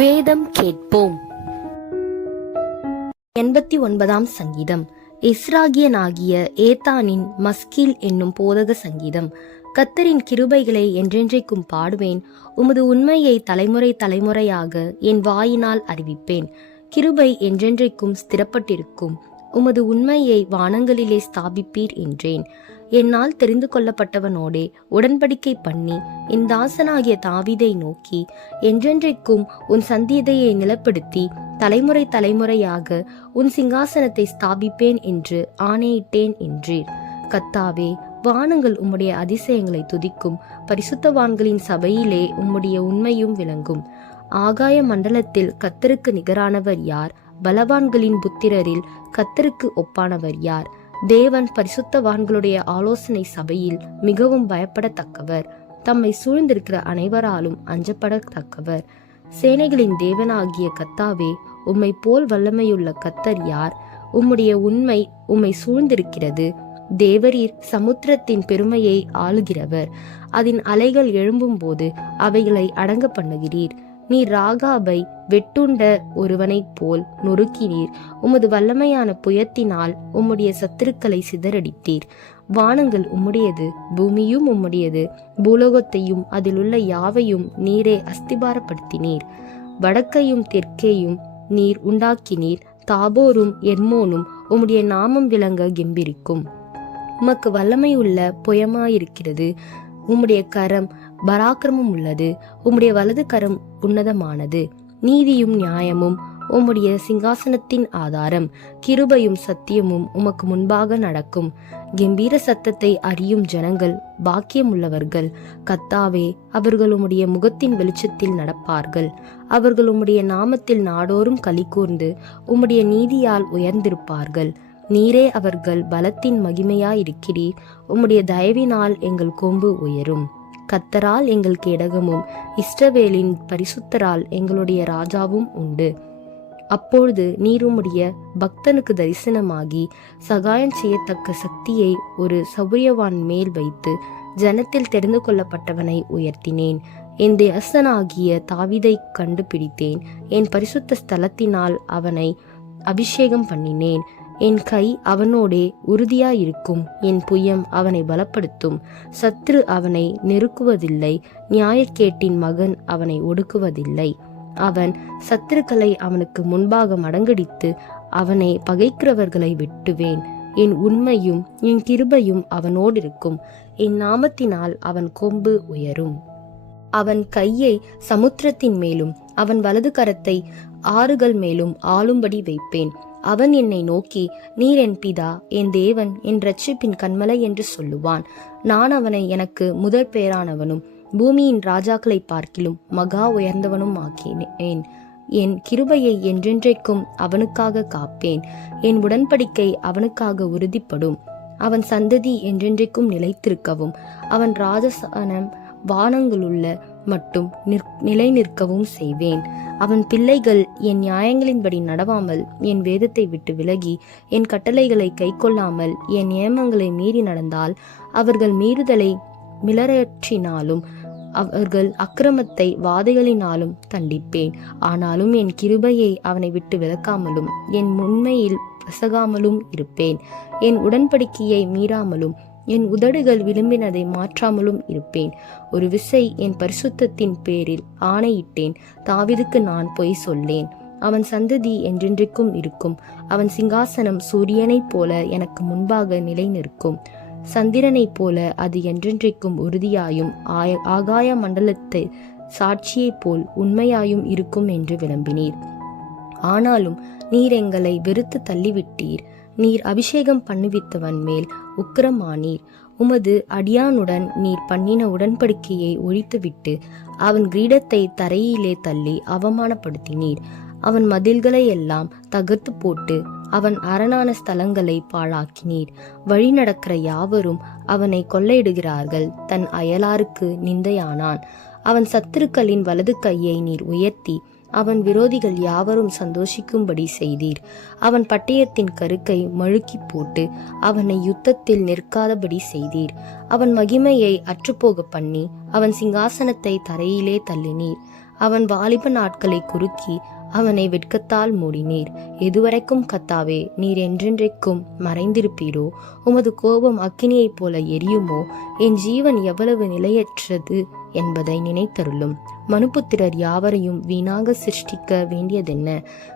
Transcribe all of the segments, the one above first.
வேதம் கேட்போம். 89ஆம் சங்கீதம். இஸ்ராகியனாகிய ஏத்தானின் மஸ்கீல் என்னும் போதக சங்கீதம். கர்த்தரின் கிருபைகளை என்றென்றைக்கும் பாடுவேன். உமது உண்மையை தலைமுறை தலைமுறையாக என் வாயினால் அறிவிப்பேன். கிருபை என்றென்றைக்கும் ஸ்திரப்பட்டிருக்கும். உமது உண்மையை வானங்களிலே ஸ்தாபிப்பீர் என்றேன். என்னால் தெரிந்து கொள்ளப்பட்டவனோடே உடன்படிக்கை பண்ணி என் தாசனாகிய தாவீதை நோக்கி, என்றென்றைக்கும் உன் சந்ததியை நிலப்படுத்தி தலைமுறை தலைமுறையாக உன் சிங்காசனத்தை ஸ்தாபிப்பேன் என்று ஆணையிட்டேன் என்றீர். கர்த்தாவே, வானங்கள் உம்முடைய அதிசயங்களை துதிக்கும். பரிசுத்தவான்களின் சபையிலே உம்முடைய உண்மையும் விளங்கும். ஆகாய மண்டலத்தில் கர்த்தருக்கு நிகரானவர் யார்? பலவான்களின் புத்திரரில் கர்த்தருக்கு ஒப்பானவர் யார்? தேவன் பரிசுத்தவான்களுடைய ஆலோசனை சபையில் மிகவும் பயப்படத்தக்கவர். தம்மை சூழ்ந்திருக்கிற அனைவராலும் அஞ்சப்படத்தக்கவர். சேனைகளின் தேவனாகிய கர்த்தாவே, உம்மை போல் வல்லமையுள்ள கர்த்தர் யார்? உம்முடைய உண்மை உம்மை சூழ்ந்திருக்கிறது. தேவரீர் சமுத்திரத்தின் பெருமையை ஆளுகிறவர். அதன் அலைகள் எழும்பும் போது அவைகளை அடங்க பண்ணுகிறீர். நீர் ராகாபை வெட்டுண்ட ஒருவனைப் போல் நொறுக்கினீர். உமது வல்லமையான புயத்தினால் உம்முடைய சத்துருக்களை சிதறடித்தீர். வானங்கள் உம்முடையது, பூமியும் உம்முடையது. பூலோகத்தையும் அதிலுள்ள யாவையும் நீரே அஸ்திபாரப்படுத்தினீர். வடக்கையும் தெற்கேயும் நீர் உண்டாக்கினீர். தாபோரும் எர்மோனும் உம்முடைய நாமம் விளங்க கெம்பிரிக்கும். உமக்கு வல்லமையுள்ள புயமாயிருக்கிறது. உம்முடைய கரம் பராக்கிரமம் உள்ளது. உம்முடைய வலது கரம் உன்னதமானது. நீதியும் நியாயமும் உம்முடைய சிங்காசனத்தின் ஆதாரம். கிருபையும் சத்தியமும் உமக்கு முன்பாக நடக்கும். கம்பீர சத்தத்தை அறியும் ஜனங்கள் பாக்கியமுள்ளவர்கள். கர்த்தாவே, அவர்கள் உம்முடைய முகத்தின் வெளிச்சத்தில் நடப்பார்கள். அவர்கள் உம்முடைய நாமத்தில் நாடோறும் களிகூர்ந்து உம்முடைய நீதியால் உயர்ந்திருப்பார்கள். நீரே அவர்கள் பலத்தின் மகிமையாயிருக்கிறீர். உம்முடைய தயவினால் எங்கள் கொம்பு உயரும். கர்த்தரால் எங்கள் கேடகமும் இஸ்ரவேலின் பரிசுத்தரால் எங்களுடைய ராஜாவும் உண்டு. அப்பொழுது நீர் உம்முடைய பக்தனுக்கு தரிசனமாகி சகாயம் செய்யத்தக்க சக்தியை ஒரு சௌரியவான் மேல் வைத்து ஜனத்தில் தெரிந்து கொள்ளப்பட்டவனை உயர்த்தினேன். என் தேசனாகிய தாவீதை கண்டுபிடித்தேன். என் பரிசுத்த ஸ்தலத்தினால் அவனை அபிஷேகம் பண்ணினேன். என் கை அவனோடே உறுதியாயிருக்கும். என் புயம் அவனை பலப்படுத்தும். சத்ரு அவனை நெருக்குவதில்லை. நியாயக்கேட்டின் மகன் அவனை ஒடுக்குவதில்லை. அவன் சத்துருக்களை அவனுக்கு முன்பாக மடங்கடித்து அவனை பகைக்கிறவர்களை வெட்டுவேன். என் உண்மையும் என் கிருபையும் அவனோடு இருக்கும். என் நாமத்தினால் அவன் கொம்பு உயரும். அவன் கையை சமுத்திரத்தின் மேலும் அவன் வலது கரத்தை ஆறுகள் மேலும் ஆளும்படி வைப்பேன். அவன் என்னை நோக்கி, நீர் என் பிதா, என் தேவன், என் இரட்சிப்பின் கன்மலை என்று சொல்லுவான். நான் அவனை எனக்கு முதற் பேரானவனும் பூமியின் ராஜாக்களை பார்க்கிலும் மகா உயர்ந்தவனும் ஆக்கினேன். என் கிருபையை என்றென்றைக்கும் அவனுக்காக காப்பேன். என் உடன்படிக்கை அவனுக்காக உறுதிப்படும். அவன் சந்ததி என்றென்றைக்கும் நிலைத்திருக்கவும் அவன் ராஜசானம் வானங்களுள்ள மட்டும் நிலை நிற்கவும் செய்வேன். அவன் பிள்ளைகள் என் நியாயங்களின்படி நடவாமல் என் வேதத்தை விட்டு விலகி என் கட்டளைகளை கைக்கொள்ளாமல் என் நியமங்களை மீறி நடந்தால் அவர்கள் மீறுதலை மிளறற்றினாலும் அவர்கள் அக்கிரமத்தை வாதைகளினாலும் தண்டிப்பேன். ஆனாலும் என் கிருபையை அவனை விட்டு விலக்காமலும் என் உண்மையில் பிசகாமலும் இருப்பேன். என் உடன்படிக்கையை மீறாமலும் என் உதடுகள் விரும்பினதை மாற்றாமலும் இருப்பேன். ஒரு விசை என் பரிசுத்தத்தின் பேரில் ஆணையிட்டேன். தாவீதுக்கு நான் பொய் சொல்லேன். அவன் சந்ததி என்றென்றைக்கும் இருக்கும். அவன் சிங்காசனம் சூரியனைப் போல எனக்கு முன்பாக நிலை நிற்கும். சந்திரனைப் போல அது என்றென்றைக்கும் உறுதியாயும் ஆகாய மண்டலத்தை சாட்சியைப் போல் உண்மையாயும் இருக்கும் என்று விளம்பினீர். ஆனாலும் நீர் எங்களை வெறுத்து தள்ளிவிட்டீர். நீர் அபிஷேகம் பண்ணுவித்தவன் மேல் உக்கிரமானீர். உமது அடியானுடன் நீர் பண்ணின உடன்படிக்கையை ஒழித்துவிட்டு அவன் கிரீடத்தை தரையிலே தள்ளி அவமானப்படுத்தினீர். அவன் மதில்களை எல்லாம் தகர்த்து போட்டு அவன் அரணான ஸ்தலங்களை பாழாக்கினீர். வழி நடக்கிற யாவரும் அவனை கொள்ளையிடுகிறார்கள். தன் அயலாருக்கு நிந்தையானான். அவன் சத்துருக்களின் வலது கையை நீர் உயர்த்தி அவன் விரோதிகள் யாவரும் சந்தோஷிக்கும்படி செய்தீர். அவன் பட்டயத்தின் கருக்கை மழுக்கி போட்டு அவனை யுத்தத்தில் நிற்காதபடி செய்தீர். அவன் மகிமையை அற்றுப்போக பண்ணி அவன் சிங்காசனத்தை தரையிலே தள்ளினீர். அவன் வாலிப நாட்களை குறுக்கி அவனை வெட்கத்தால் மூடினீர். எதுவரைக்கும் கர்த்தாவே நீர் என்றென்றைக்கும் மறைந்திருப்பீரோ? உமது கோபம் அக்கினியைப் போல எரியுமோ? என் ஜீவன் எவ்வளவு நிலையற்றது என்பதை நினைத்தருளும். மனுபுத்திரர் யாவரையும் வீணாக சிருஷ்டிக்க வேண்டியதென்ன?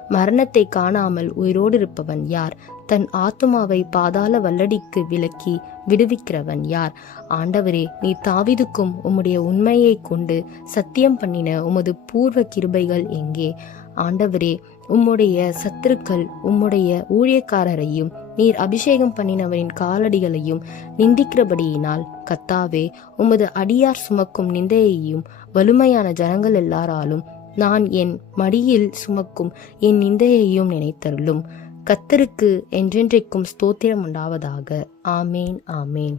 மரணத்தை காணாமல் உயிரோடு இருப்பவன் யார்? தன் ஆத்துமாவை பாதாள வல்லடிக்கு விலக்கி விடுவிக்கிறவன் யார்? ஆண்டவரே, நீ தாவீதுக்கும் உம்முடைய உண்மையை கொண்டு சத்தியம் பண்ணின உமது பூர்வ கிருபைகள் எங்கே? ஆண்டவரே, உம்முடைய சத்துருக்கள் உம்முடைய ஊழியக்காரரையும் நீர் அபிஷேகம் பண்ணினவரின் காலடிகளையும் நிந்திக்கிறபடியினால் கர்த்தாவே, உமது அடியார் சுமக்கும் நிந்தையையும் வலுமையான ஜனங்கள் எல்லாராலும் நான் என் மடியில் சுமக்கும் என் நிந்தையையும் நினைத்தருளும். கர்த்தருக்கு என்றென்றைக்கும் ஸ்தோத்திரம் உண்டாவதாக. ஆமேன், ஆமேன்.